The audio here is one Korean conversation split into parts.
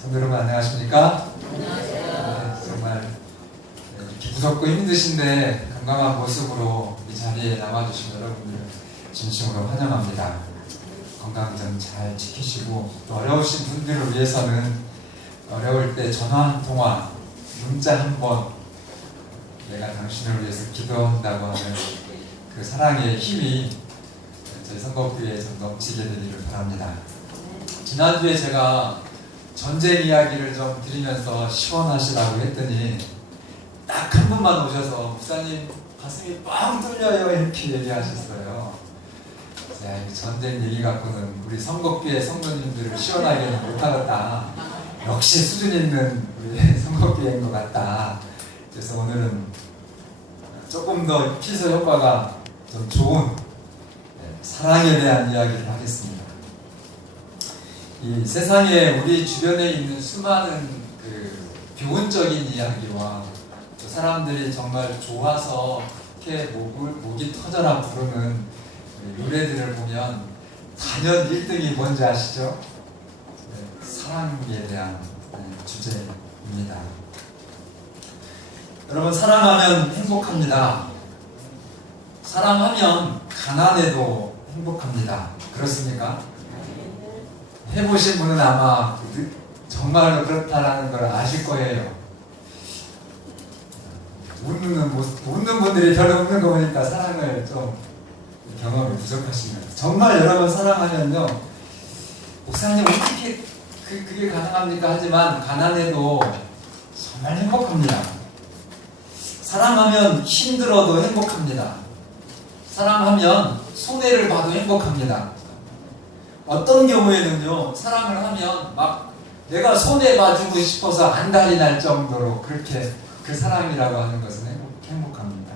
성도 여러분 안녕하십니까? 네, 정말 이렇게 무섭고 힘드신데 건강한 모습으로 이 자리에 남아주신 여러분들을 진심으로 환영합니다. 건강 좀 잘 지키시고 또 어려우신 분들을 위해서는 어려울 때 전화 한 통화, 문자 한 번 내가 당신을 위해서 기도한다고 하는 그 사랑의 힘이 저희 선거교회에 좀 넘치게 되기를 바랍니다. 지난주에 제가 전쟁 이야기를 좀 드리면서 시원하시라고 했더니 딱 한 분만 오셔서 목사님 가슴이 뻥 뚫려요 이렇게 얘기하셨어요. 자, 이 전쟁 얘기 갖고는 우리 선거교회 성도님들을 시원하게는 못하겠다. 역시 수준 있는 우리 선거교회인 것 같다. 그래서 오늘은 조금 더 필서 효과가 좀 좋은 사랑에 대한 이야기를 하겠습니다. 이 세상에 우리 주변에 있는 수많은 그 교훈적인 이야기와 또 사람들이 정말 좋아서 이렇게 목이 터져라 부르는 노래들을 보면 단연 1등이 뭔지 아시죠? 사랑에 대한 주제입니다. 여러분, 사랑하면 행복합니다. 사랑하면 가난해도 행복합니다. 그렇습니까? 해보신 분은 아마 정말로 그렇다라는 걸 아실 거예요. 웃는 분들이 별로 없는 거 보니까 사랑을 좀 경험이 부족하십니다. 정말 여러분 사랑하면요, 목사님 어떻게 그게 가능합니까? 하지만 가난해도 정말 행복합니다. 사랑하면 힘들어도 행복합니다. 사랑하면 손해를 봐도 행복합니다. 어떤 경우에는요, 사랑을 하면 막 내가 손해 봐주고 싶어서 안달이 날 정도로 그렇게 그 사랑이라고 하는 것은 행복합니다.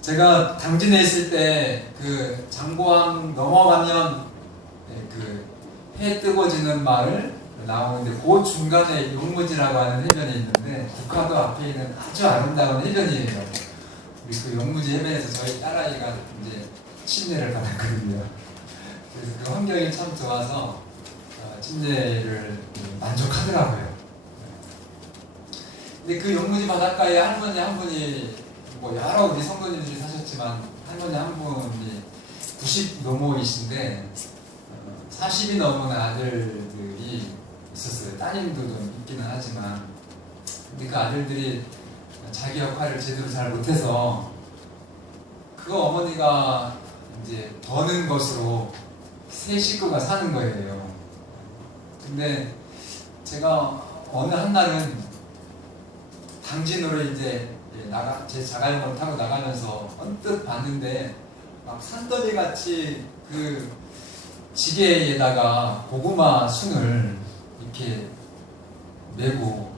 제가 당진에 있을 때 그 장고항 넘어가면 그 해 뜨거지는 마을 나오는데 그 중간에 용무지라고 하는 해변이 있는데 국화도 앞에 있는 아주 아름다운 해변이에요. 우리 그 용무지 해변에서 저희 딸아이가 이제 침례를 받았거든요. 그래서 그 환경이 참 좋아서 침례를 만족하더라고요. 근데 그 용무지 바닷가에 할머니 한 분이, 뭐 여러 우리 성도님들이 사셨지만 할머니 한 분이 90 노모이신데 40이 넘은 아들들이 있었어요. 따님도 좀 있기는 하지만, 근데 그 아들들이 자기 역할을 제대로 잘 못해서 그 어머니가 이제 버는 것으로 세 식구가 사는 거예요. 근데 제가 어느 한 날은 당진으로 이제 제 자가용을 타고 나가면서 언뜻 봤는데 막 산더미 같이 그 지게에다가 고구마 순을 이렇게 메고,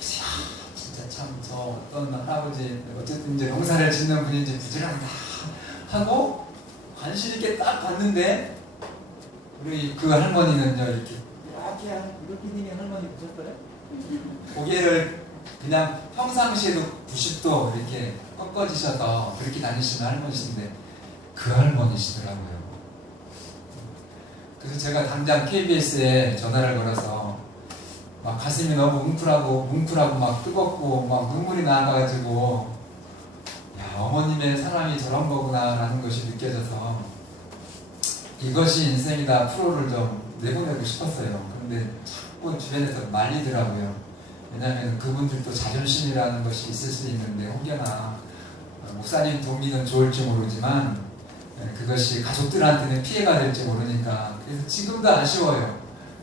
진짜 참 저 어떤 할아버지 어쨌든 이제 농사를 짓는 분인지 부지런하다 하고 관심 있게 딱 봤는데 우리 그 할머니는요 이렇게 되면 할머니 보셨어요? 고개를 그냥 평상시에도 90도 이렇게 꺾어지셔서 그렇게 다니시는 할머니신데 그 할머니시더라고요. 그래서 제가 당장 KBS에 전화를 걸어서 막 가슴이 너무 뭉클하고 막 뜨겁고 막 눈물이 나가지고, 야, 어머님의 사랑이 저런 거구나 라는 것이 느껴져서 이것이 인생이다 프로를 좀 내보내고 싶었어요. 그런데 자꾸 주변에서 말리더라고요. 왜냐하면 그분들도 자존심이라는 것이 있을 수 있는데, 혹여나 목사님 동기는 좋을지 모르지만 그것이 가족들한테는 피해가 될지 모르니까. 그래서 지금도 아쉬워요.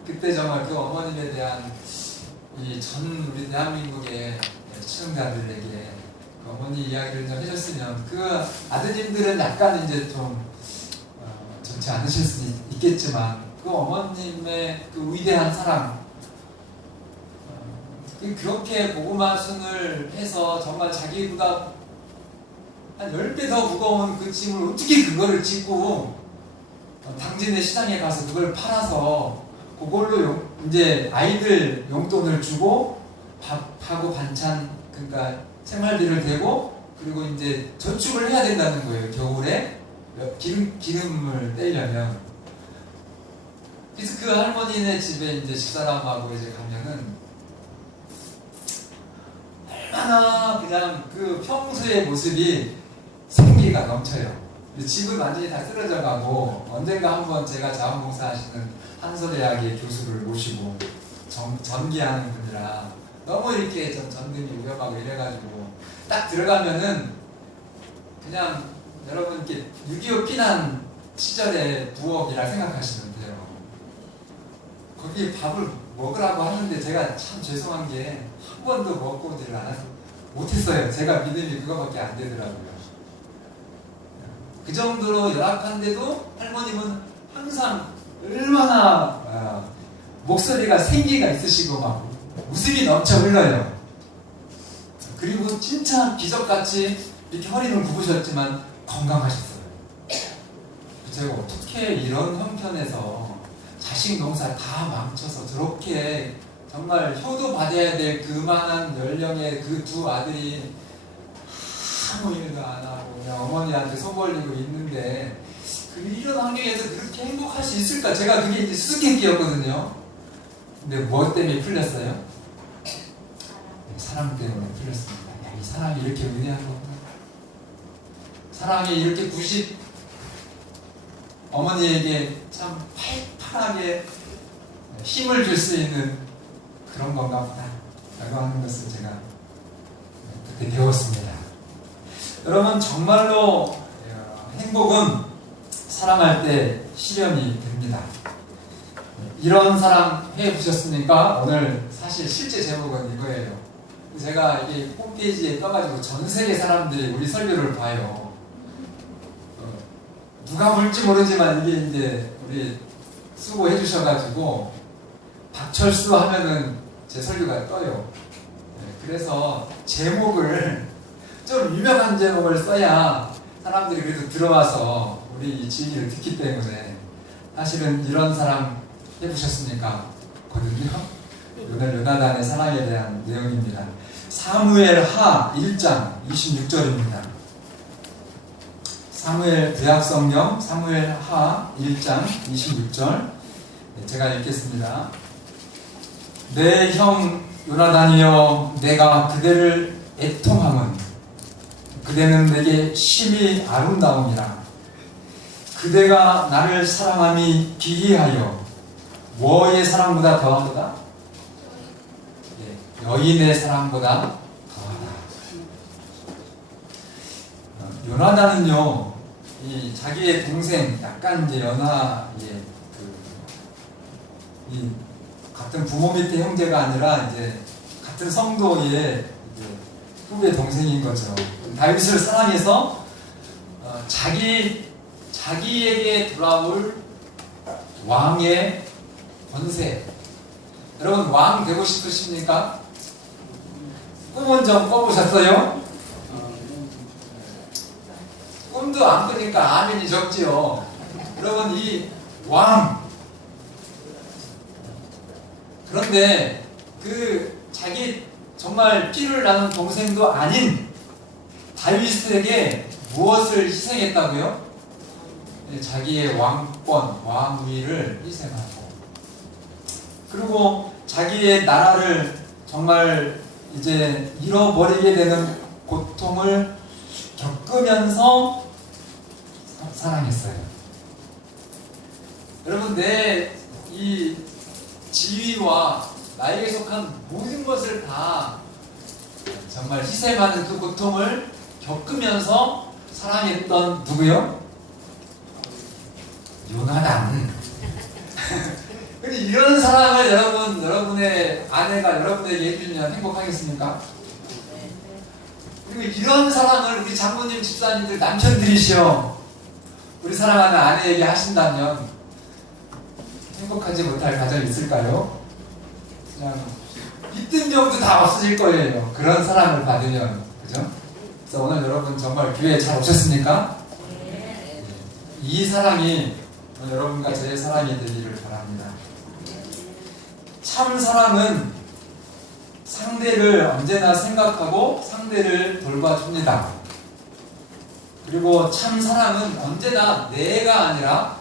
그때 정말 그 어머님에 대한 이 전 우리 대한민국의 시청자들에게 그 어머니 이야기를 좀 해줬으면, 그 아드님들은 약간 이제 좀 좋지 않으실 수 있겠지만 그 어머님의 그 위대한 사랑, 그렇게 고구마 순을 해서 정말 자기보다 한 10배 더 무거운 그 짐을 어떻게 그거를 짓고 당진의 시장에 가서 그걸 팔아서 그걸로 이제 아이들 용돈을 주고 밥하고 반찬, 그러니까 생활비를 대고, 그리고 이제 저축을 해야 된다는 거예요. 겨울에 기름을 떼려면. 그래서 그 할머니네 집에 이제 집사람하고 이제 가면은 얼마나 그냥 그 평소의 모습이 생기가 넘쳐요. 집은 완전히 다 쓰러져 가고, 언젠가 한번 제가 자원봉사 하시는 한솔대학의 교수를 모시고 전기하는 분이라 너무 이렇게 전등이 위험하고 이래가지고 딱 들어가면은 그냥 여러분 이렇게 6.25 피난 시절의 부엌이라 생각하시면 돼요. 거기 밥을 먹으라고 하는데 제가 참 죄송한 게 한 번도 먹고지를 못했어요. 제가 믿음이 그거밖에 안 되더라고요. 그 정도로 열악한데도 할머님은 항상 얼마나 목소리가 생기가 있으시고 막 웃음이 넘쳐 흘러요. 그리고 진짜 기적같이 이렇게 허리를 굽으셨지만 건강하셨어요. 제가 어떻게 이런 형편에서 자식 농사 다 망쳐서 저렇게 정말 효도 받아야 될 그만한 연령의 그 두 아들이 아무 일도 안 하고 그냥 어머니한테 손 벌리고 있는데 이런 환경에서 그렇게 행복할 수 있을까? 제가 그게 이제 수수께끼였거든요. 근데 뭐 때문에 풀렸어요? 사랑 때문에 풀렸습니다. 야, 이 사람이 이렇게 위대한 거구나. 사랑이 이렇게 어머니에게 참 팔팔하게 힘을 줄 수 있는 그런 건가 보다 라고 하는 것을 제가 그때 배웠습니다. 여러분, 정말로 행복은 사랑할 때 실현이 됩니다. 이런 사랑 해보셨습니까? 오늘 사실 실제 제목은 이거예요. 제가 이게 홈페이지에 떠가지고 전 세계 사람들이 우리 설교를 봐요. 누가 볼지 모르지만 이게 이제 우리 수고해 주셔가지고 박철수 하면은 제 설교가 떠요. 그래서 제목을 좀 유명한 제목을 써야 사람들이 그래도 들어와서 우리 이 진리를 듣기 때문에. 사실은 이런 사랑 해보셨습니까? 거든요. 오늘 요나단의 사랑에 대한 내용입니다. 사무엘하 1장 26절입니다. 사무엘 구약성경 사무엘하 1장 26절 제가 읽겠습니다. 내 형 요나단이여, 내가 그대를 애통함은 그대는 내게 심히 아름다움이라. 그대가 나를 사랑함이 기이하여 뭐의 사랑보다 더하도다? 여인의 사랑보다 더하다. 요나단은요, 이 자기의 동생, 약간 이제 이 같은 부모 밑에 형제가 아니라 이제 같은 성도의 이제 후배 동생인 거죠. 다윗을 사랑해서 자기에게 돌아올 왕의 권세. 여러분, 왕 되고 싶으십니까? 꿈은 좀 꿔보셨어요? 꿈도 안 꾸니까 아멘이 적지요. 여러분, 이 왕. 그런데 자기 정말 피를 나눈 동생도 아닌 다윗에게 무엇을 희생했다고요? 자기의 왕권, 왕위를 희생하고, 그리고 자기의 나라를 정말 이제 잃어버리게 되는 고통을 겪으면서 사랑했어요. 여러분, 내 이 지위와 나에게 속한 모든 것을 다 정말 희생하는 그 고통을 겪으면서 사랑했던 누구요? 요나단. 근데 이런 사랑을 여러분의 아내가 여러분에게 해주면 행복하겠습니까? 그리고 이런 사랑을 우리 장모님, 집사님들, 남편들이시여 우리 사랑하는 아내에게 하신다면 행복하지 못할 가정이 있을까요? 그냥 비뜬병도 다 없어질 거예요. 그런 사랑을 받으면. 그죠? 그래서 오늘 여러분 정말 교회에 잘 오셨습니까? 네. 이 사랑이 여러분과 저의 사랑이 되기를 바랍니다. 참 사랑은 상대를 언제나 생각하고 상대를 돌봐줍니다. 그리고 참 사랑은 언제나 내가 아니라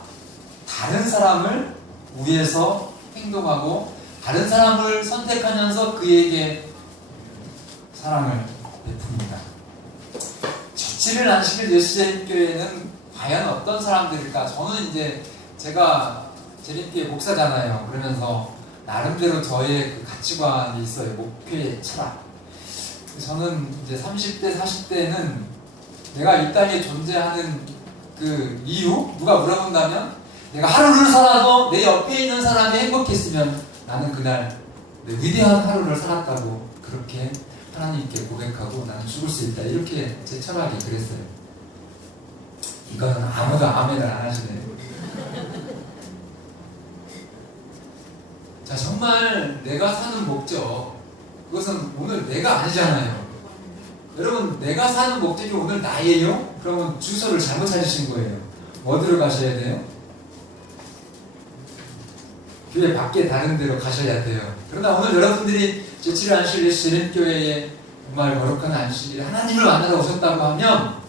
다른 사람을 위해서 행동하고 다른 사람을 선택하면서 그에게 사랑을 베풉니다. 제7일 안식일 예수제림교회는 과연 어떤 사람들일까? 저는 이제 제가 제림교회 목사잖아요. 그러면서 나름대로 저의 그 가치관이 있어요. 목표의 철학. 저는 이제 30대, 40대는 내가 이 땅에 존재하는 그 이유? 누가 물어본다면 내가 하루를 살아도 내 옆에 있는 사람이 행복했으면 나는 그날 위대한 하루를 살았다고 그렇게 하나님께 고백하고 나는 죽을 수 있다. 이렇게 제 철학이 그랬어요. 이건 아무도 아멘을 안 하시네요. 자, 정말 내가 사는 목적, 그것은 오늘 내가 아니잖아요. 여러분, 내가 사는 목적이 오늘 나예요? 그러면 주소를 잘못 찾으신 거예요. 어디로 가셔야 돼요? 교회 밖에 다른 데로 가셔야 돼요. 그러나 오늘 여러분들이 제7일 안식일 예수제림교회에 정말 거룩한 안식일에 하나님을 만나러 오셨다고 하면,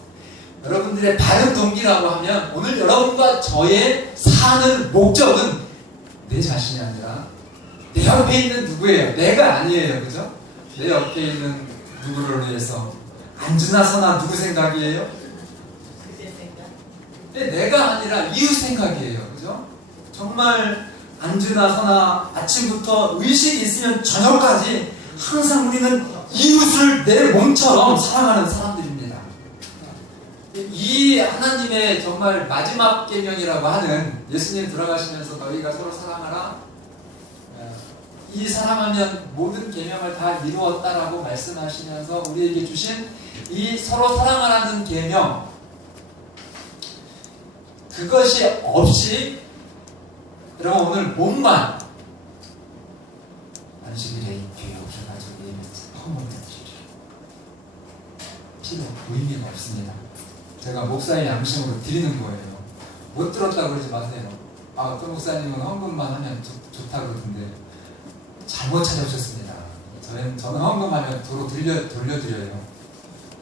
여러분들의 바른 동기라고 하면, 오늘 여러분과 저의 사는 목적은 내 자신이 아니라 내 옆에 있는 누구예요? 내가 아니에요. 그죠? 내 옆에 있는 누구를 위해서. 안주나 서나 누구 생각이에요? 내가 아니라 이웃 생각이에요. 그죠? 정말 안주나 서나 아침부터 의식이 있으면 저녁까지 항상 우리는 이웃을 내 몸처럼 사랑하는 사람들입니다. 이 하나님의 정말 마지막 계명이라고 하는, 예수님 돌아가시면서 너희가 서로 사랑하라, 이 사랑하면 모든 계명을 다 이루었다라고 말씀하시면서 우리에게 주신 이 서로 사랑하라는 계명, 그것이 없이 여러분 오늘 몸만 안식일에 교회 오셔가지고 허물을 드십시오. 필요 의미가 없습니다. 제가 목사의 양심으로 드리는 거예요. 못 들었다고 그러지 마세요. 어떤 목사님은 헌금만 하면 좋다 그러던데 잘못 찾아오셨습니다. 저는 헌금하면 도로 돌려드려요.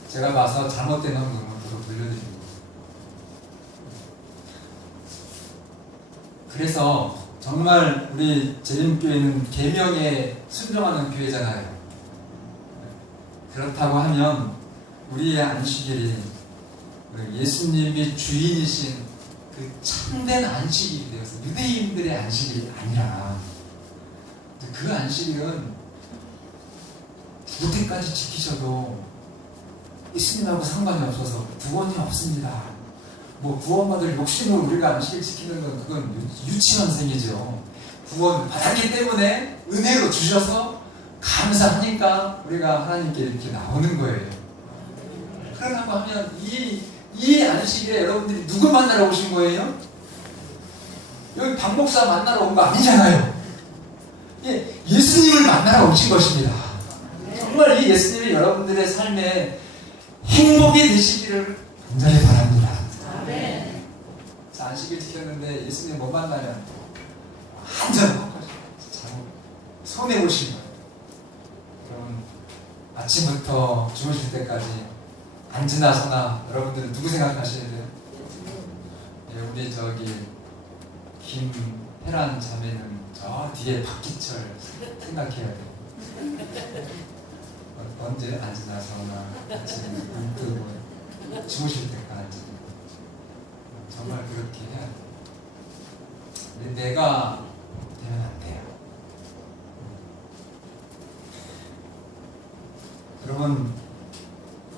제가 봐서 잘못된 헌금은 도로 돌려드립니다. 그래서 정말 우리 제림교회는 계명에 순종하는 교회잖아요. 그렇다고 하면 우리의 안식일이 예수님이 주인이신 그 참된 안식일이 되어서 유대인들의 안식일이 아니라, 그 안식일은 죽을 때까지 지키셔도 예수님하고 상관이 없어서 구원이 없습니다. 뭐 구원받을 욕심으로 우리가 안식일 지키는 건 그건 유치원생이죠. 구원 받았기 때문에 은혜로 주셔서 감사하니까 우리가 하나님께 이렇게 나오는 거예요. 그러라고 하면 이 안식일에 여러분들이 누구 만나러 오신 거예요? 여기 박 목사 만나러 온 거 아니잖아요. 예수님을 만나러 오신 것입니다. 정말 이 예수님이 여러분들의 삶에 행복이 되시기를 간절히 바랍니다. 자, 안식일 지켰는데 예수님 못 만나면 완전 손해 보신 거예요. 그럼 아침부터 주무실 때까지 앉으나 서나 여러분들은 누구 생각하셔야 돼요? 우리 김혜란 자매는 저 뒤에 박기철 생각해야 돼요. 언제 앉으나 서나 아침에 눈 뜨고 주무실 때까지 정말 그렇게 해야 돼요. 내가 되면 안 돼요. 여러분,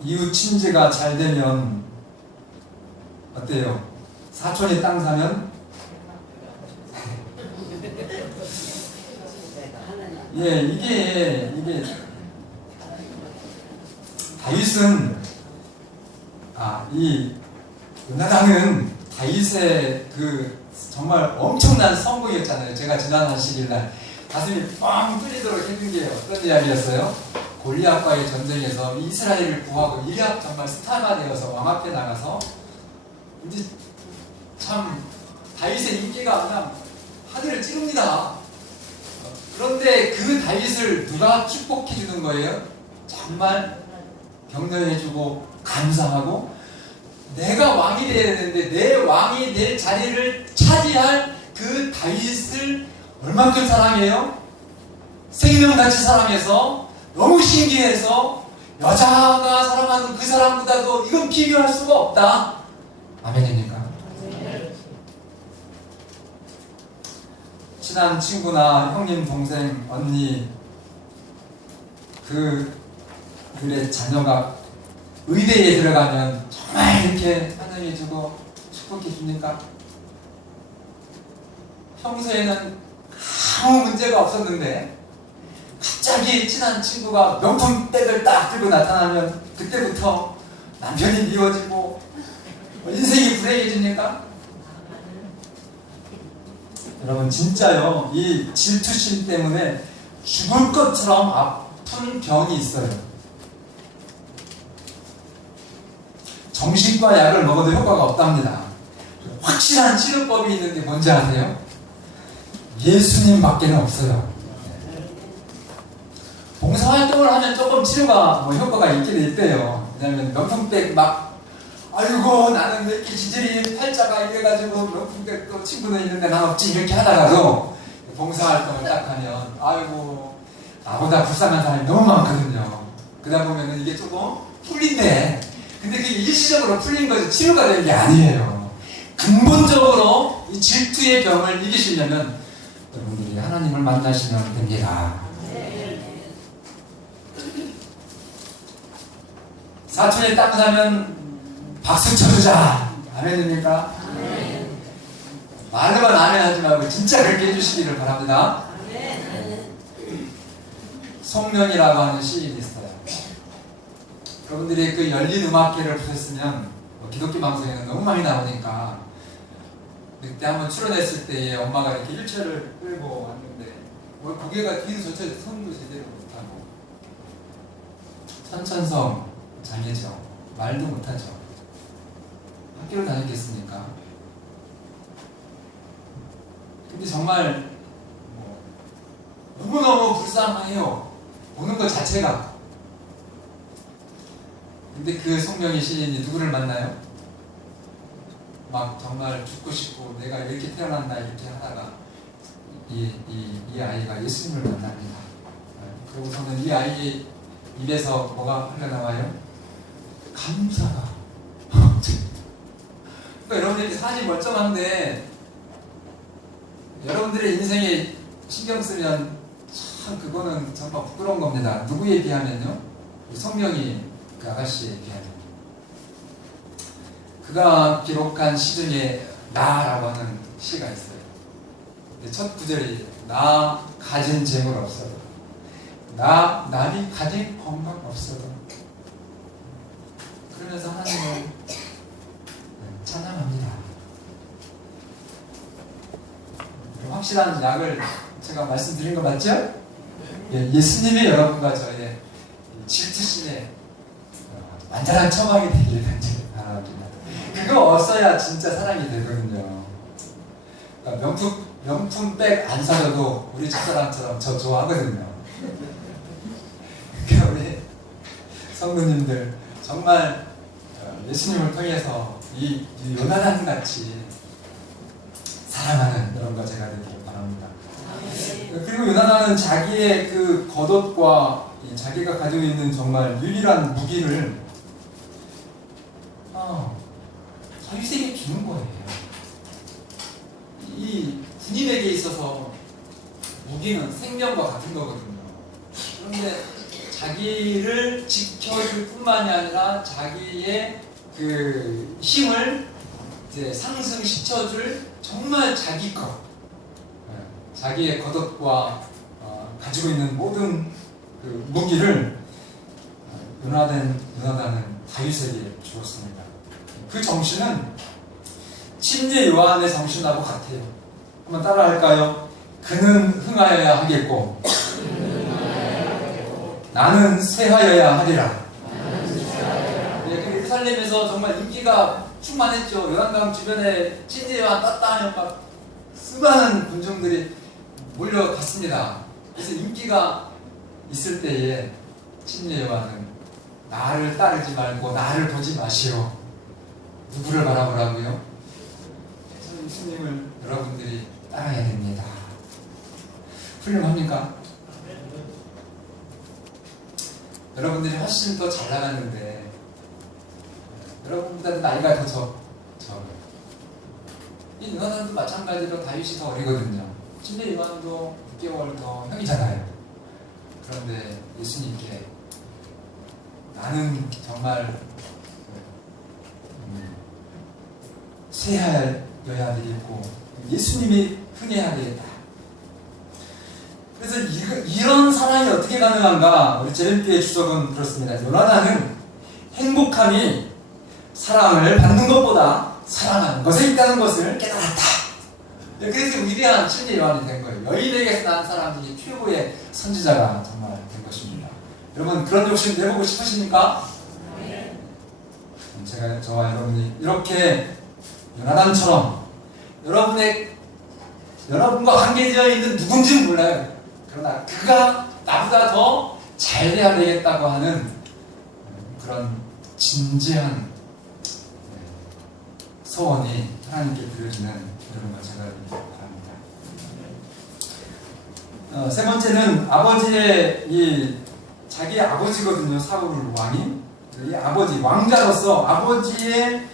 이웃 친지가 잘 되면 어때요? 사촌이 땅 사면? 이게 다윗은 이 요나단은 다윗의 그 정말 엄청난 성공이었잖아요. 제가 지난 안식일날 가슴이 뻥 뚫리도록 힘든 게 어떤 이야기였어요? 골리앗과의 전쟁에서 이스라엘을 구하고 이략 정말 스타가 되어서 왕 앞에 나가서 이제 참 다윗의 인기가 그냥 하늘을 찌릅니다. 그런데 그 다윗을 누가 축복해 주는 거예요? 정말 격려해주고 감사하고, 내가 왕이 되어야 되는데 내 왕이 될 자리를 차지할 그 다윗을 얼만큼 사랑해요? 생명같이 사랑해서 너무 신기해서 여자가 사랑하는 그 사람보다도 이건 비교할 수가 없다. 아멘입니까? 친한 친구나 형님, 동생, 언니 그들의 자녀가 의대에 들어가면 정말 이렇게 하나님이 주고 축복해 줍니까? 평소에는 아무 문제가 없었는데 갑자기 친한 친구가 명품백을 딱 들고 나타나면 그때부터 남편이 미워지고 인생이 불행해집니까? 여러분 진짜요, 이 질투심 때문에 죽을 것처럼 아픈 병이 있어요. 정신과 약을 먹어도 효과가 없답니다. 확실한 치료법이 있는데 뭔지 아세요? 예수님밖에는 없어요. 봉사활동을 하면 조금 치료가 효과가 있긴 있대요. 왜냐하면 명품백 막 아이고 나는 왜 이렇게 지질이 팔자가 이래가지고 명품백 또 친구는 있는데 난 없지 이렇게 하다가도 봉사활동을 딱 하면 아이고 나보다 불쌍한 사람이 너무 많거든요. 그러다 보면은 이게 조금 풀린대. 근데 그게 일시적으로 풀린 거지 치료가 되는 게 아니에요. 근본적으로 이 질투의 병을 이기시려면 여러분들이 하나님을 만나시면 됩니다. 사촌이 딱 사면 박수 쳐주자. 아멘입니까? 말로만 아멘 하지 말고 진짜 그렇게 해주시기를 바랍니다. 송명이라고 하는 시인이 있어요. 여러분들이 그 열린 음악회를 보셨으면 기독교 방송에는 너무 많이 나오니까 그때 한번 출연했을 때에 엄마가 이렇게 휠체어를 끌고 왔는데 고개가 뒤로 젖혀 손도 제대로 못하고 천천성 장애죠. 말도 못하죠. 학교를 다녔겠습니까? 근데 정말 너무너무 불쌍해요. 보는 것 자체가. 근데 그 송명의 시인이 누구를 만나요? 막 정말 죽고 싶고 내가 이렇게 태어났나 이렇게 하다가 이 아이가 예수님을 만납니다. 그러고서는 이 아이의 입에서 뭐가 흘러나와요? 감사가. 그러니까 여러분들이 사실 멀쩡한데 여러분들의 인생에 신경 쓰면 참 그거는 정말 부끄러운 겁니다. 누구에 비하면요? 성령이 그 아가씨에 비하면. 그가 기록한 시 중에 나라고 하는 시가 있어요. 첫 구절이 나 가진 재물 없어도 남이 가진 건강 없어도 그러면서 하나님을 찬양합니다. 확실한 약을 제가 말씀드린 거 맞죠? 예수님이 여러분과 저의 질투심에 완전한 처방이 되기를 바랍니다. 그거 없어야 진짜 사랑이 되거든요. 그러니까 명품백 안 사줘도 우리 집사람처럼 저 좋아하거든요. 그러니까 우리 성도님들 정말 예수님을 통해서 이 요나단 같이 사랑하는 그런 거 제가 되기를 바랍니다. 그리고 요나단은 자기의 그 겉옷과 자기가 가지고 있는 정말 유일한 무기를 다윗에게 주는 거예요. 이 군인에게 있어서 무기는 생명과 같은 거거든요. 그런데 자기를 지켜줄 뿐만이 아니라 자기의 그 힘을 이제 상승시켜줄 정말 자기 것, 자기의 겉옷과 가지고 있는 모든 그 무기를 요나단은 다윗에게 주었습니다. 그 정신은 침례 요한의 정신하고 같아요. 한번 따라 할까요? 그는 흥하여야 하겠고 나는 쇠하여야 하리라. 그 예루살렘에서 정말 인기가 충만했죠. 요단강 주변에 침례 요한 떴다 하면 막 수많은 군중들이 몰려갔습니다. 그래서 인기가 있을 때에 침례 요한은 나를 따르지 말고 나를 보지 마시오. 누구를 바라보라고요? 예수님을 여러분들이 따라야 됩니다. 훌륭합니까? 여러분들이 훨씬 더 잘 나갔는데 여러분보다 나이가 더 적어요. 이 요나단도 마찬가지로 다윗이 더 어리거든요. 심지어 요나단도 6개월 더 형이잖아요. 그런데 예수님께 나는 정말 쇠하여야 되겠고 예수님이 흔해야 되겠다. 그래서 이런 사랑이 어떻게 가능한가? 우리 제렌피의 주석은 그렇습니다. 요나단은 행복함이 사랑을 받는 것보다 사랑하는 것에 있다는 것을 깨달았다. 그래서 위대한 침례 요한이 된 거예요. 여인에게서 난 사람이 최고의 선지자가 정말 된 것입니다. 여러분 그런 욕심 내보고 싶으십니까? 네. 제가 저와 여러분이 이렇게 요나단처럼 여러분과 관계되어 있는 누군지는 몰라요. 그러나 그가 나보다 더 잘 돼야 되겠다고 하는 그런 진지한 소원이 하나님께 드려지는 여러분과 제가 되길 바랍니다. 세 번째는 아버지의 자기 아버지거든요. 사울 왕이 이 아버지 왕자로서 아버지의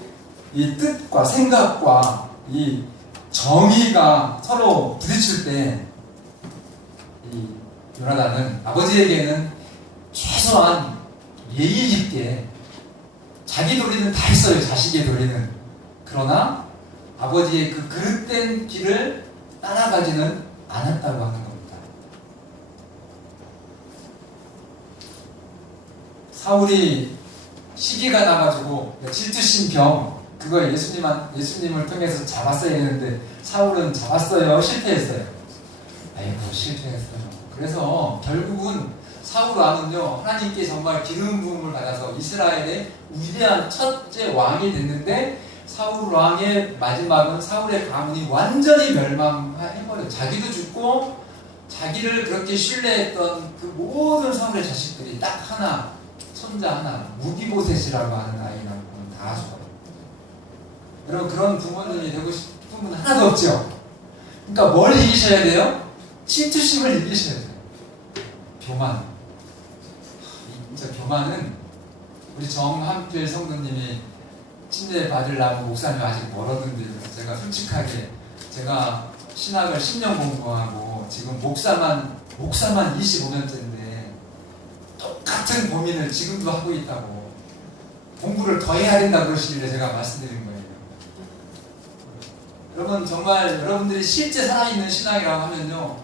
이 뜻과 생각과 이 정의가 서로 부딪힐 때 이 요나단은 아버지에게는 최소한 예의 깊게 자기 도리는 다 했어요. 자식의 도리는. 그러나 아버지의 그 그릇된 길을 따라가지는 않았다고 하는 겁니다. 사울이 시기가 나가지고 질투심병 그거 예수님을 통해서 잡았어야 했는데 사울은 잡았어요? 실패했어요? 아이고 실패했어요. 그래서 결국은 사울 왕은요 하나님께 정말 기름 부음을 받아서 이스라엘의 위대한 첫째 왕이 됐는데 사울 왕의 마지막은 사울의 가문이 완전히 멸망해버려. 자기도 죽고 자기를 그렇게 신뢰했던 그 모든 사울의 자식들이 딱 하나 손자 하나 무기보셋이라고 하는 아이랑 다 죽어요. 여러분 그런 부모님이 되고 싶은 분 하나도 없죠. 그러니까 뭘 이기셔야 돼요? 질투심을 이기셔야 돼요. 교만. 진짜 교만은 우리 정한필 성도님이 침례 받으려고 목사님 아직 멀었는데 제가 솔직하게 제가 신학을 10년 공부하고 지금 목사만 25년째인데 똑같은 고민을 지금도 하고 있다고 공부를 더 해야 된다 그러시길래 제가 말씀드린 거예요. 여러분 정말 여러분들이 실제 살아있는 신앙이라고 하면요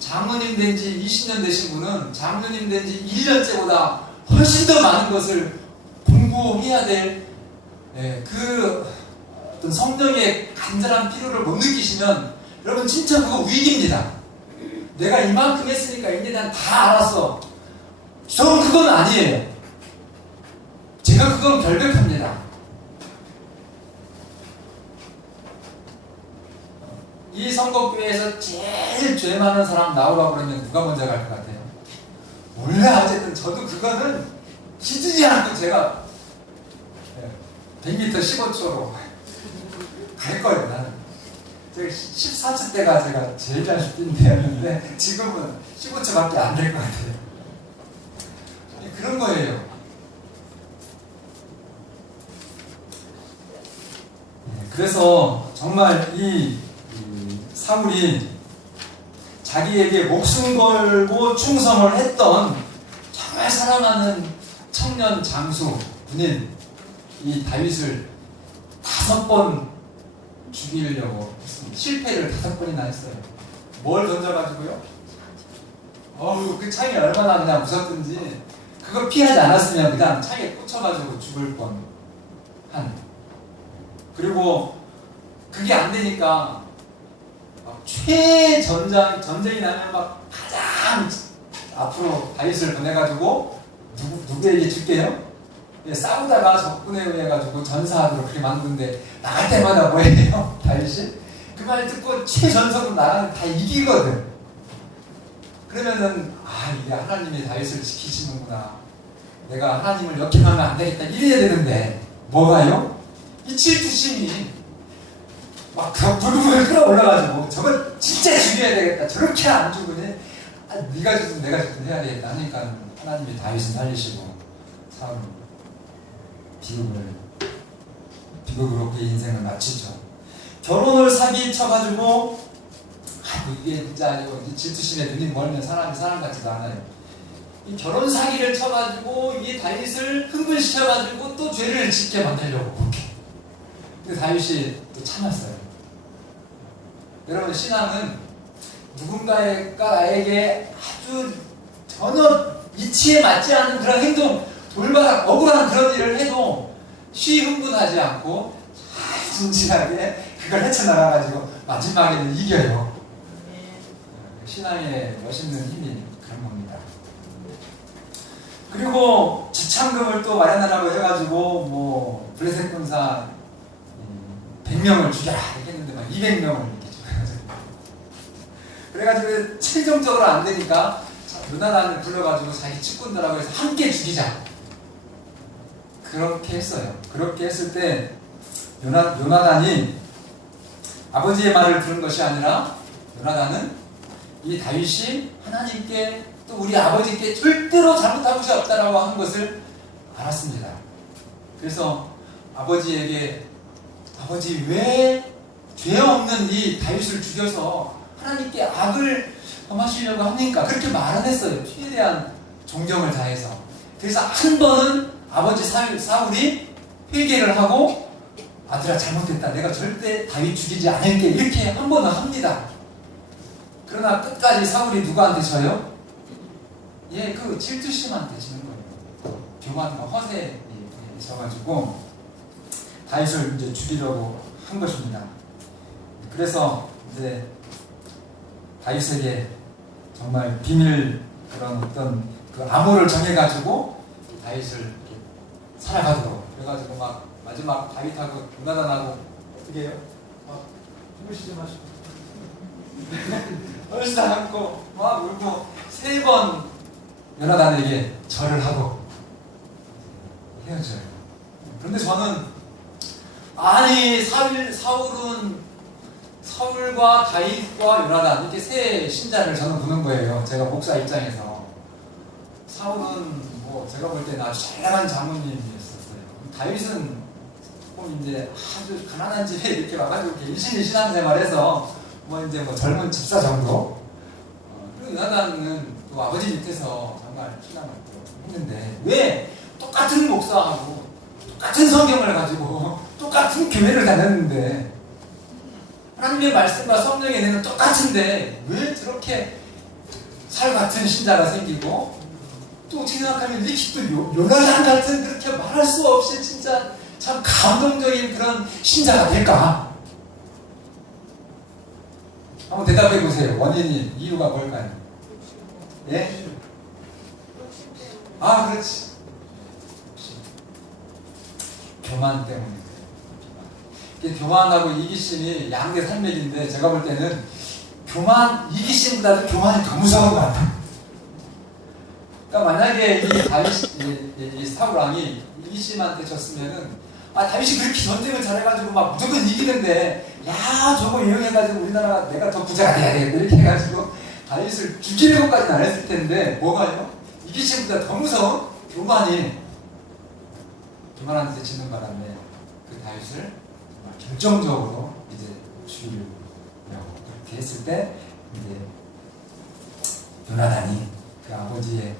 장로님 된 지 20년 되신 분은 장로님 된 지 1년째보다 훨씬 더 많은 것을 공부해야 될 그 어떤 성령의 간절한 필요를 못 느끼시면 여러분 진짜 그거 위기입니다. 내가 이만큼 했으니까 이제 난 다 알았어. 저는 그건 아니에요. 제가 그건 결백합니다. 이 선거교회에서 제일 죄 많은 사람 나오라고 그러면 누가 먼저 갈 것 같아요? 몰라. 어쨌든 저도 그거는 기준이 않고 제가 100m 15초로 갈 거예요. 나는 제가 14초 때가 제가 제일 잘 뛴 때였는데 지금은 15초밖에 안 될 것 같아요. 그런 거예요. 그래서 정말 이 사울이 자기에게 목숨 걸고 충성을 했던 정말 사랑하는 청년 장수 군인 이 다윗을 5번 죽이려고 했습니다. 실패를 5번이나 했어요. 뭘 던져가지고요? 그 창이 얼마나 그냥 무섭든지 그걸 피하지 않았으면 그냥 창에 꽂혀가지고 죽을 뻔한. 그리고 그게 안 되니까 전쟁이 나면 막 가장 앞으로 다윗을 보내가지고 누구에게 줄게요? 싸우다가 적군에 의해가지고 전사하도록 그렇게 만드는데 나갈 때마다 뭐예요? 다윗이? 그 말 듣고 최전선으로 나가면 다 이기거든. 그러면은 이게 하나님이 다윗을 지키시는구나. 내가 하나님을 역행하면 안 되겠다 이래야 되는데 뭐가요? 이 질투심이 막 불불 끌어올라가지고 저걸 진짜 죽여야 되겠다. 저렇게 안 죽으니 네가 죽든 내가 죽든 해야 되겠다 하니까 하나님이 다윗을 살리시고 사울 비극으로 그의 인생을 마치죠. 결혼을 사기쳐가지고 이게 진짜 질투심에 눈이 멀면 사람이 사람 같지도 않아요. 이 결혼 사기를 쳐가지고 이 다윗을 흥분시켜가지고 또 죄를 짓게 만들려고 그렇게. 근데 다윗이 또 참았어요. 여러분, 신앙은 누군가에게 아주 전혀 이치에 맞지 않는 그런 행동, 돌바닥 억울한 그런 일을 해도 쉬 흥분하지 않고 잘 진지하게 그걸 헤쳐나가가지고 마지막에는 이겨요. 신앙의 멋있는 힘이 그런 겁니다. 그리고 지참금을 또 마련하라고 해가지고 뭐 블레셋 군사 100명을 죽여라 이렇게 했는데 막 200명을 이렇게 죽여가지고 그래가지고 최종적으로 안 되니까 요나단을 불러가지고 자기 측군들하고 해서 함께 죽이자 그렇게 했어요. 그렇게 했을 때 요나단이 아버지의 말을 들은 것이 아니라 요나단은 이 다윗이 하나님께 또 우리 아버지께 절대로 잘못한 것이 없다라고 한 것을 알았습니다. 그래서 아버지에게 아버지 왜 죄 없는 이 다윗을 죽여서 하나님께 악을 범하시려고 합니까? 그렇게 말 안 했어요. 최대한 존경을 다해서. 그래서 한 번은 아버지 사울이 회개를 하고 아들아 잘못했다. 내가 절대 다윗 죽이지 않을게. 이렇게 한 번은 합니다. 그러나 끝까지 사울이 누구한테 져요? 예, 그 질투심한테 지는 거예요. 교만과 허세에 져가지고 다윗을 이제 죽이려고 한 것입니다. 그래서 이제 다윗에게 정말 비밀 그런 어떤 그 암호를 정해가지고 다윗을 이렇게 살아가도록 그래가지고 막 마지막 다윗하고 요나단하고 어떻게 해요? 막 주무시지 마시고 얼싸 안고 막 울고 3번 요나단에게 절을 하고 헤어져요. 그런데 저는 아니 사울과 다윗과 요나단 이렇게 세 신자를 저는 보는 거예요. 제가 목사 입장에서. 사울은 뭐 제가 볼 때는 아주 잘나간 장모님이었어요. 다윗은 조금 이제 아주 가난한 집에 이렇게 와가지고 일신이 신앙생활해서 뭐 이제 뭐 젊은 집사 정도. 그리고 요나단은 또 아버지 밑에서 정말 신앙을 했는데 왜 똑같은 목사하고 똑같은 성경을 가지고 똑같은 교회를 다녔는데 하나님의 말씀과 성령의 은혜는 똑같은데 왜 저렇게 살 같은 신자가 생기고 또 어떻게 생각하면 이렇게 또 요나단 같은 그렇게 말할 수 없이 진짜 참 감동적인 그런 신자가 될까? 한번 대답해 보세요. 원인이 이유가 뭘까요? 예? 아, 그렇지. 교만 때문이에요. 교만하고 이기심이 양대 산맥인데 제가 볼 때는 이기심보다도 교만이 더 무서운 것 같아요. 그러니까 만약에 이 사울 왕이 이기심한테 졌으면은 다윗이 그렇게 전쟁을 잘해가지고 막 무조건 이기는데 야 저거 이용해가지고 우리나라 내가 더 부자가 돼야 되겠다 이렇게 해가지고 다윗을 죽이려고까지는 안 했을 텐데 뭐가요? 이기심보다 더 무서운 교만한테 지는 바람에 그 다윗을 결정적으로 이제 죽이려고 그렇게 했을 때 이제 요나단이 그 아버지의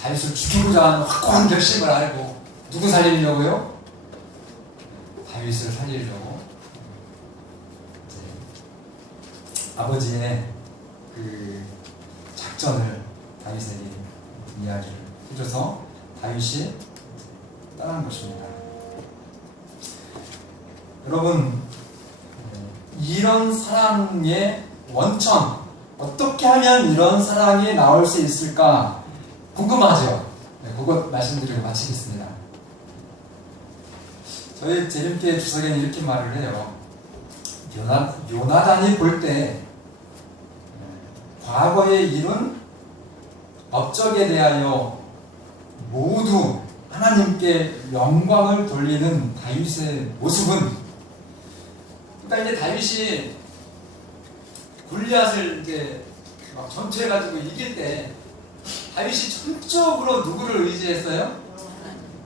다윗을 죽이고자 하는 확고한 결심을 알고 누구 살리려고요? 다윗을 살리려고 이제 아버지의 그 작전을 다윗에게 이야기를 해줘서 다윗이 떠난 것입니다. 여러분, 이런 사랑의 원천, 어떻게 하면 이런 사랑이 나올 수 있을까 궁금하죠? 네, 그것 말씀드리고 마치겠습니다. 저희 재림교회 주석에는 이렇게 말을 해요. 요나단이 볼 때 과거에 이룬 업적에 대하여 모두 하나님께 영광을 돌리는 다윗의 모습은 그러니까 이제 다윗이 골리앗을 이제 막 전투해가지고 이길 때 다윗이 전적으로 누구를 의지했어요?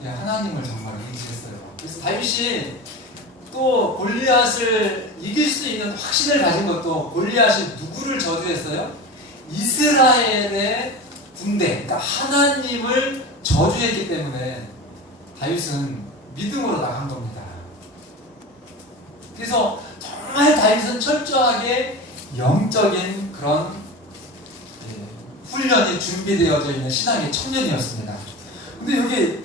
예, 하나님을 정말 의지했어요. 그래서 다윗이 또 골리앗을 이길 수 있는 확신을 가진 것도 골리앗이 누구를 저주했어요? 이스라엘의 군대, 그러니까 하나님을 저주했기 때문에 다윗은 믿음으로 나간 겁니다. 그래서 정말 다윗은 철저하게 영적인 그런 훈련이 준비되어져 있는 신앙의 청년이었습니다. 근데 여기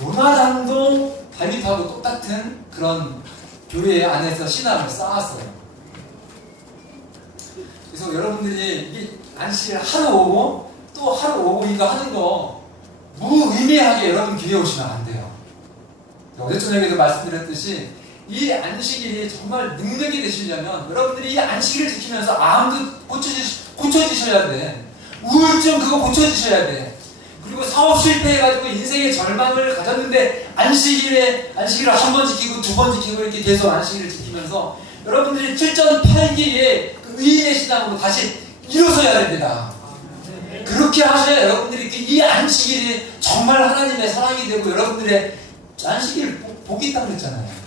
요나단도 다윗하고 똑같은 그런 교회 안에서 신앙을 쌓았어요. 그래서 여러분들이 이게 안식일 하루 오고 또 하루 오고 이거 하는 거 무의미하게 여러분 교회 오시면 안 돼요. 어제 저녁에도 말씀드렸듯이 이 안식일이 정말 능력이 되시려면 여러분들이 이 안식일을 지키면서 암도 고쳐지셔야 돼. 우울증 그거 고쳐지셔야 돼. 그리고 사업 실패해가지고 인생의 절망을 가졌는데 안식일을 한 번 지키고 두 번 지키고 이렇게 계속 안식일을 지키면서 여러분들이 7.8기의 그 의인의 신앙으로 다시 일어서야 됩니다. 그렇게 하셔야 여러분들이 이 안식일이 정말 하나님의 사랑이 되고 여러분들의 안식일 복이 있다고 그랬잖아요.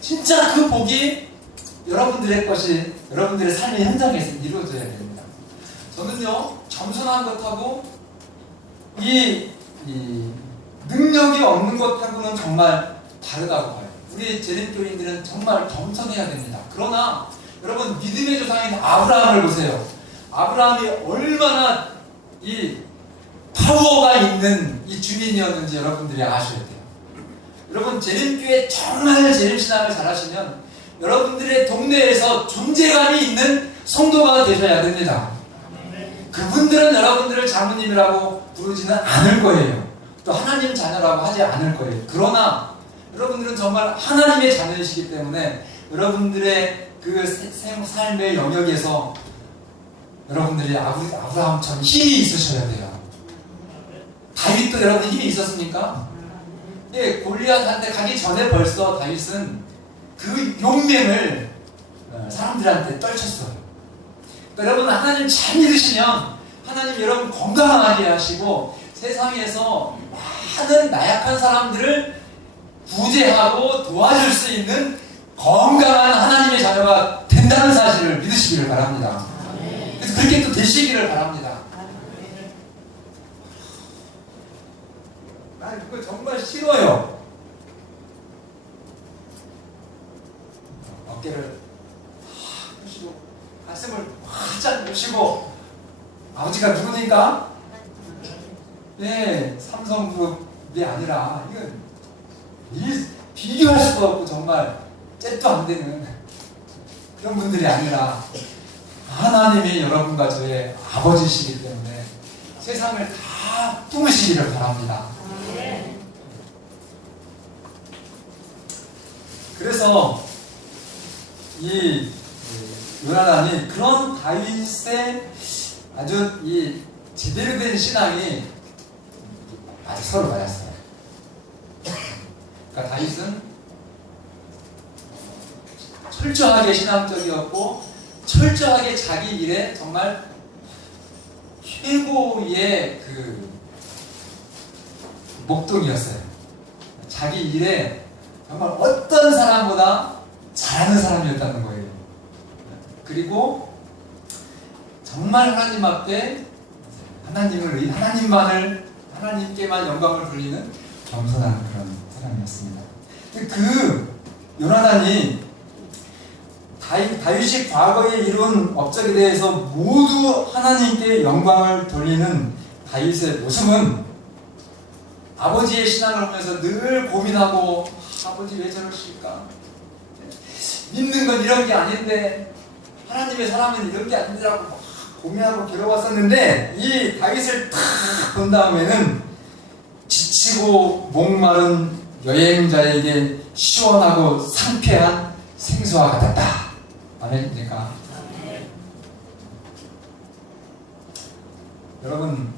진짜 그 복이 여러분들의 것이 여러분들의 삶의 현장에서 이루어져야 됩니다. 저는요, 겸손한 것하고 이 능력이 없는 것하고는 정말 다르다고 봐요. 우리 재림교인들은 정말 겸손해야 됩니다. 그러나 여러분 믿음의 조상인 아브라함을 보세요. 아브라함이 얼마나 이 파워가 있는 이 주민이었는지 여러분들이 아셔야 돼요. 여러분 재림교회 정말 재림신앙을 잘하시면 여러분들의 동네에서 존재감이 있는 성도가 되셔야 됩니다. 그분들은 여러분들을 장로님이라고 부르지는 않을 거예요. 또 하나님 자녀라고 하지 않을 거예요. 그러나 여러분들은 정말 하나님의 자녀이시기 때문에 여러분들의 그 삶의 영역에서 여러분들이 아브라함처럼 힘이 있으셔야 돼요. 다윗도 여러분 힘이 있었습니까? 예, 골리앗한테 가기 전에 벌써 다윗은 그 용맹을 사람들한테 떨쳤어요. 그러니까 여러분 하나님 잘 믿으시면 하나님 여러분 건강하게 하시고 세상에서 많은 나약한 사람들을 구제하고 도와줄 수 있는 건강한 하나님의 자녀가 된다는 사실을 믿으시기를 바랍니다. 그래서 그렇게 또 되시기를 바랍니다. 난 그거 정말 싫어요. 어깨를 펴시고 가슴을 활짝 여시고 아버지가 누구니까? 네, 삼성그룹이 아니라 이건 비교할 수도 없고 정말 잽도 안 되는 그런 분들이 아니라 하나님이 여러분과 저의 아버지시기 때문에 세상을 다 품으시기를 바랍니다. 그래서 이 요나단이 그런 다윗의 아주 이 제대로 된 신앙이 아주 서로 맞았어요. 그러니까 다윗은 철저하게 신앙적이었고 철저하게 자기 일에 정말 최고의 그 목동이었어요. 자기 일에 정말 어떤 사람보다 잘하는 사람이었다는 거예요. 그리고 정말 하나님 앞에 하나님께만 영광을 돌리는 겸손한 그런 사람이었습니다. 그 요나단이 다윗이 과거에 이룬 업적에 대해서 모두 하나님께 영광을 돌리는 다윗의 모습은 아버지의 신앙을 보면서 늘 고민하고 아버지 왜 저러실까? 믿는 건 이런 게 아닌데 하나님의 사람은 이런 게 아니더라고 막 고민하고 괴로웠었는데 이 다윗을 탁 본 다음에는 지치고 목마른 여행자에게 시원하고 상쾌한 생수와 같았다. 아멘입니까? 여러분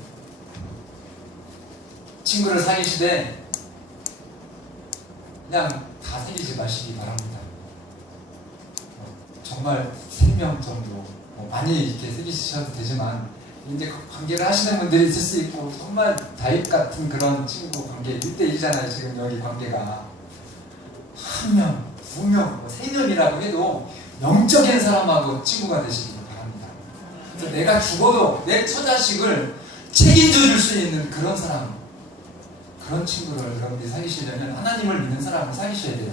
친구를 사귀시되 그냥 다 새기지 마시기 바랍니다. 정말 3명 정도 많이 이렇게 새기셔도 되지만 이제 관계를 하시는 분들이 있을 수 있고 정말 다입 같은 그런 친구 관계 1대1이잖아요. 지금 여기 관계가 1명, 2명, 3명이라고 해도 영적인 사람하고 친구가 되시기 바랍니다. 그래서 내가 죽어도 내 처자식을 책임져 줄 수 있는 그런 사람, 그런 친구를 여러분들이 사귀시려면 하나님을 믿는 사람을 사귀셔야 돼요.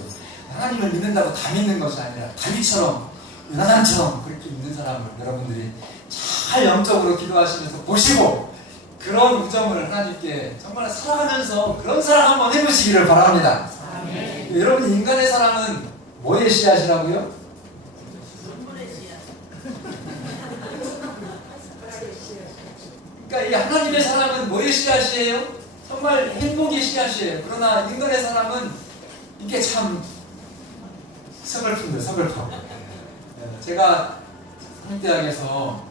하나님을 믿는다고 다 믿는 것이 아니라 다윗처럼, 요나단처럼 그렇게 믿는 사람을 여러분들이 잘 영적으로 기도하시면서 보시고 그런 우정을 하나님께 정말 사랑하면서 그런 사랑 한번 해보시기를 바랍니다. 아멘. 여러분, 인간의 사랑은 뭐의 씨앗이라고요? 그러니까 이 하나님의 사랑은 뭐의 씨앗이에요? 정말 행복의 씨앗이에요. 그러나 인간의 사랑은 이게 참 서글픈데 서글퍼. 제가 한대학에서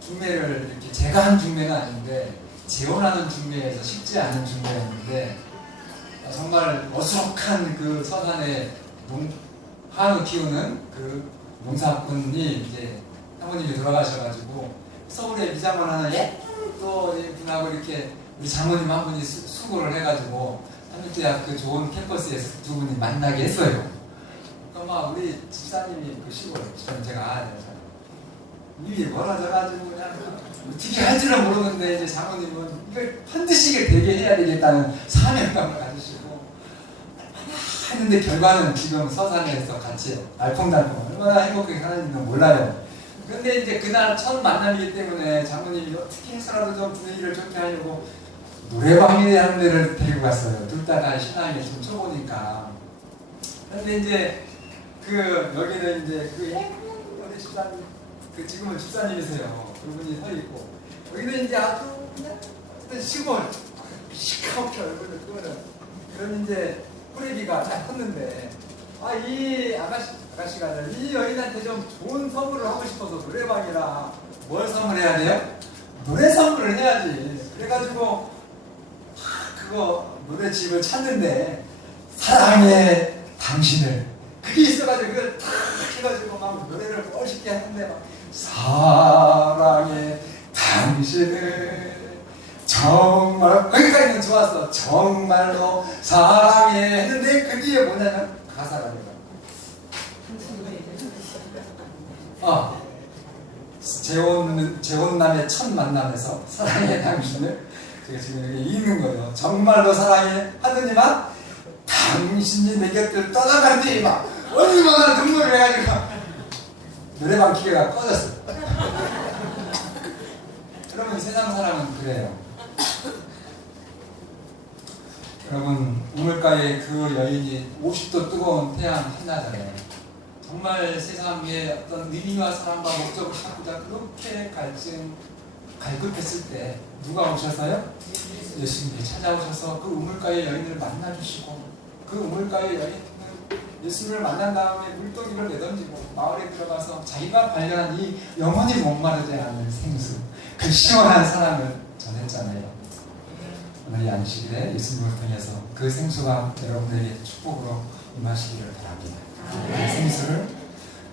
중매를 이렇게 제가 한 중매는 아닌데 재혼하는 중매에서 쉽지 않은 중매였는데 정말 어수룩한 그 서산에 한우 키우는 그 농사꾼이 이제 사모님이 돌아가셔가지고 서울에 미장원 하는 예쁜 또 분하고 이렇게 우리 장모님 한 분이 수고를 해가지고 한국대학교 좋은 캠퍼스에서 두 분이 만나게 했어요. 그러니까 우리 집사님이 그 시골 집사님 제가 알아야 돼요. 입이 멀어져가지고 그냥 어떻게 할 줄은 모르는데 이제 장모님은 이걸 반드시 되게 해야 되겠다는 사명감을 가지시고 했는데 결과는 지금 서산에서 같이 알콩달콩 얼마나 행복하게 사는지는 몰라요. 근데 이제 그날 첫 만남이기 때문에 장모님이 어떻게 해서라도 좀 분위기를 좋게 하려고 노래방에 하는 데를 데리고 갔어요. 둘 다 신앙에 좀 쳐보니까. 근데 이제 여기는 이제 우리 집사님, 지금은 집사님이세요. 그분이 서 있고. 여기는 이제 아주 그냥 시골, 시커멓게 얼굴을 끄는 그런 이제 꾸레기가 딱 컸는데, 이 아가씨가 이 여인한테 좀 좋은 선물을 하고 싶어서 노래방이라 뭘 선물해야 돼요? 노래 선물을 해야지. 그래가지고 그거 노래집을 찾는데 사랑해 당신을 그게 있어가지고 그걸 탁 해가지고 막 노래를 멋있게 하는데 막 사랑해 당신을 정말 거기까지는 좋았어. 정말로 사랑해 했는데 그 뒤에 뭐냐면 가사가 돼요. 재혼남의 첫 만남에서 사랑해 당신을 제가 지금 여기 읽는 거예요. 정말로 사랑해 하더니만 당신이 내 곁을 떠나간뒤 막 얼마나 눈물을 해가지고 노래방 기계가 꺼졌어요. 여러분, 세상 사람은 그래요. 여러분, 우물가에 그 여인이 50도 뜨거운 태양 한낮에 정말 세상에 어떤 의미와 사랑과 목적을 찾고자 그렇게 갈급했을 때 누가 오셔서요? 예수님이 찾아오셔서 그 우물가의 여인을 만나주시고 그 우물가의 여인은 예수님을 만난 다음에 물동이를 내던지고 마을에 들어가서 자기가 발견한 이 영원히 목마르지 않을 생수, 그 시원한 사랑을 전했잖아요. 오늘 이 안식일에 예수님을 통해서 그 생수가 여러분들의 축복으로 임하시기를 바랍니다. 그 생수를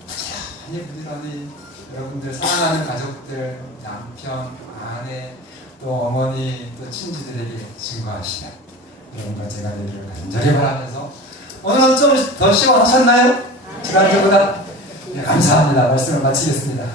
부지런히 부지런히 여러분들 사랑하는 가족들, 남편, 아내, 또 어머니, 또 친지들에게 증거하시라. 여러분과 제가 되기를 간절히 바라면서 오늘은 좀 더 시원하셨나요? 지난주보다? 네, 감사합니다. 말씀을 마치겠습니다.